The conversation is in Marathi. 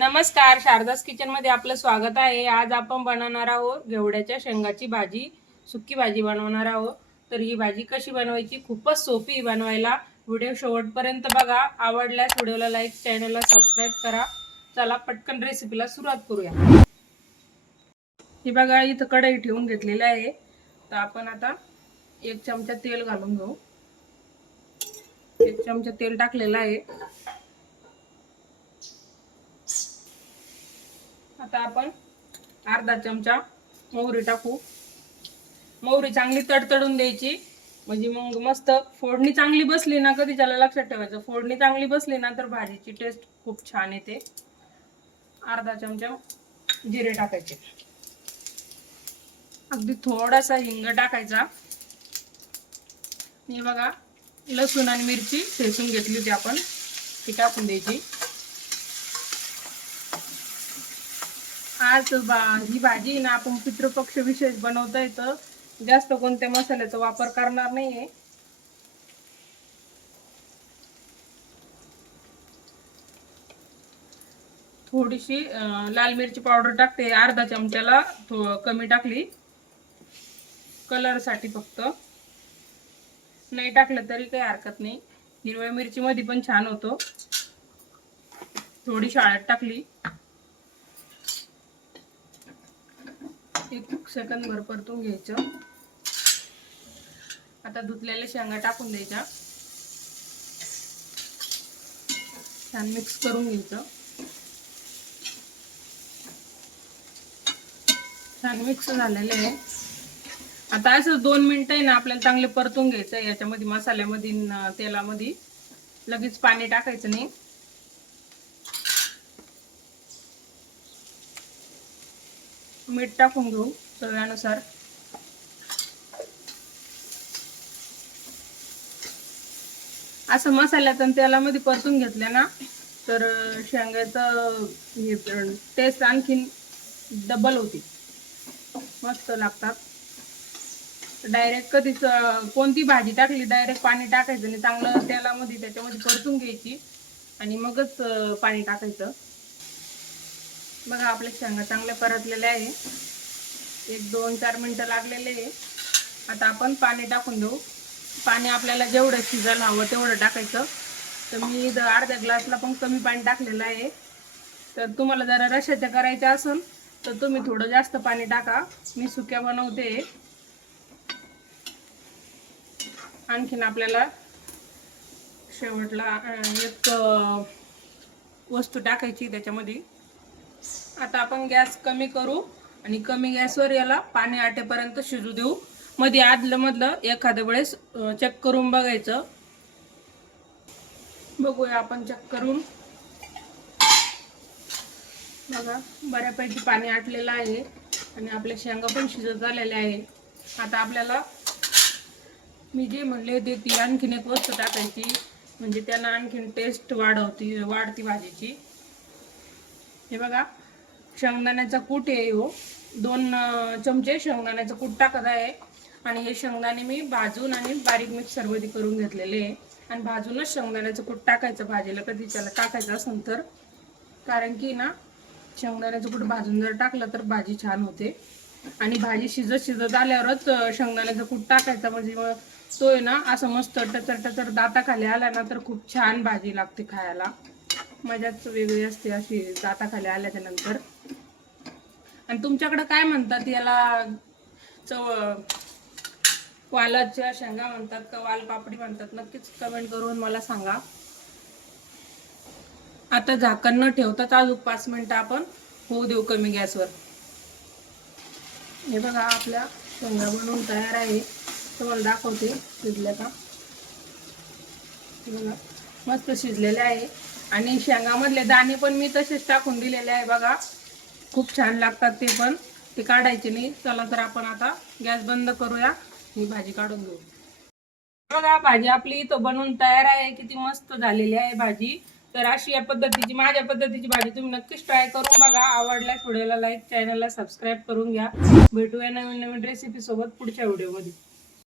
नमस्कार शारदास किचनमध्ये आपलं स्वागत आहे. आज आपण बनवणार आहोत घेवड्याच्या शेंगाची भाजी सुकी भाजी बनवणार आहोत. तर ही भाजी कशी बनवायची? खूपच सोपी बनवायला. व्हिडिओ शेवटपर्यंत बघा. आवडल्यास व्हिडिओला लाईक चॅनलला सबस्क्राईब करा. चला पटकन रेसिपीला सुरुवात करूया. ही बघा इथं कढई ठेवून घेतलेली आहे. तर आपण आता एक चमचा तेल घालून घेऊ. एक चमचा तेल टाकलेलं आहे. आता आपण अर्धा चमचा मोहरी टाकू. मोहरी चांगली तडतडून द्यायची. म्हणजे मग मस्त फोडणी चांगली बसली ना कधी त्याला लक्षात ठेवायचं फोडणी चांगली बसली ना तर भाजीची टेस्ट खूप छान येते. अर्धा चमचा जिरे टाकायचे. अगदी थोडासा हिंग टाकायचा. हे बघा लसूण आणि मिरची ठेसून घेतली होती आपण. ती टाकून द्यायची. आज बा ही भाजी ना आपण पितृपक्ष विशेष बनवता येतं जास्त कोणत्या मसाल्याचा वापर करणार नाहीये. थोडीशी लाल मिरची पावडर टाकते. अर्धा चमच्याला थो- कमी टाकली. कलरसाठी फक्त. नाही टाकलं तरी काही हरकत नाही. हिरव्या मिरची मध्ये पण छान होतो. थोडी शाळेत टाकली. एक सेकंद भर परतून घ्यायचं. आता धुतलेल्या शेंगा टाकून द्यायच्या. छान मिक्स करून घ्यायचं. छान मिक्स झालेले आहे. आता असं दोन मिनिटं आहे ना आपल्याला चांगले परतून घ्यायचं याच्यामध्ये मसाल्यामध्ये तेलामध्ये लगेच पाणी टाकायचं नाही. मीठ टाकून घेऊ चव्यानुसार असं मसाल्यात आणि तेलामध्ये परतून घेतलं ना तर शेंगाचं हे टेस्ट आणखीन डबल होती. मस्त लागतात. डायरेक्ट कधीच कोणती भाजी टाकली डायरेक्ट पाणी टाकायचं आणि चांगलं तेलामध्ये त्याच्यामध्ये परतून घ्यायची. आणि मगच पाणी टाकायचं. बघा आपल्या शेंगा चांगल्या परतलेल्या आहे. एक दोन चार मिनटं लागलेले आहे. आता आपण पाणी टाकून देऊ. पाणी आपल्याला जेवढं शिजायला हवं तेवढं टाकायचं. तर मी इथं अर्ध्या ग्लासला पण कमी पाणी टाकलेलं आहे. तर तुम्हाला जरा रशाच्या करायच्या असेल तर तुम्ही थोडं जास्त पाणी टाका. मी सुक्या बनवते. आणखीन आपल्याला शेवटला एक वस्तू टाकायची त्याच्यामध्ये. आता आपण गॅस कमी करू आणि कमी गॅसवर याला पाणी आटेपर्यंत शिजू देऊ. मध्ये आदलं मधलं एखाद्या वेळेस चेक करून बघायचं. बघूया आपण चेक करून. बघा बऱ्यापैकी पाणी आटलेलं आहे आणि आपल्या शेंगा पण शिजत झालेल्या आहे आता आपल्याला मी जे म्हणले होते ती आणखीन एक वस्तू टाकायची म्हणजे त्यांना आणखीन टेस्ट वाढवती वाढती भाजीची. हे बघा शेंगदाण्याचा कूट आहे हो. दोन चमचे शेंगदाण्याचं कूट टाकत आहे. आणि हे शेंगदाणे मी भाजून आणि बारीक मिक्सरमध्ये करून घेतलेले आहे. आणि भाजूनच शेंगदाण्याचं कूट टाकायचं भाजीला कधी त्याला टाकायचं असेल तर. कारण की ना शेंगदाण्याचं कूट भाजून जर टाकलं तर भाजी छान होते. आणि भाजी शिजत शिजत आल्यावरच शेंगदाण्याचं कूट टाकायचा. म्हणजे मग तो आहे ना असं मस्त टचर टचर दाताखाली आला ना तर खूप छान भाजी लागते खायला. मजाच वेगळी असते अशी दाताखाली आल्याच्यानंतर. आणि तुमच्याकडे काय म्हणतात याला? चव वालाच्या शेंगा म्हणतात का वालपापडी म्हणतात? नक्कीच कमेंट करून मला सांगा. आता झाकण न ठेवताच अजून पाच मिनटं आपण होऊ देऊ कमी गॅसवर. हे बघा आपल्या शेंगा बनवून तयार आहे. तुम्हाला दाखवते शिजल्या का? बघा मस्त शिजलेले आहे. आणि शेंगामधले दाणे पण मी तसेच टाकून दिलेले आहे बघा. खूप छान लागतात ते पण. ते काढायचे नाही. चला तर आपण आता गॅस बंद करूया. ही भाजी काढून घेऊ. बघा भाजी आपली इथं बनवून तयार आहे. किती मस्त झालेली आहे भाजी. तर अशी या पद्धतीची माझ्या पद्धतीची भाजी तुम्ही नक्कीच ट्राय करून बघा. आवडल्यास व्हिडिओला लाईक चॅनलला सबस्क्राईब करून घ्या. भेटूया नवीन नवीन रेसिपी सोबत पुढच्या व्हिडिओमध्ये.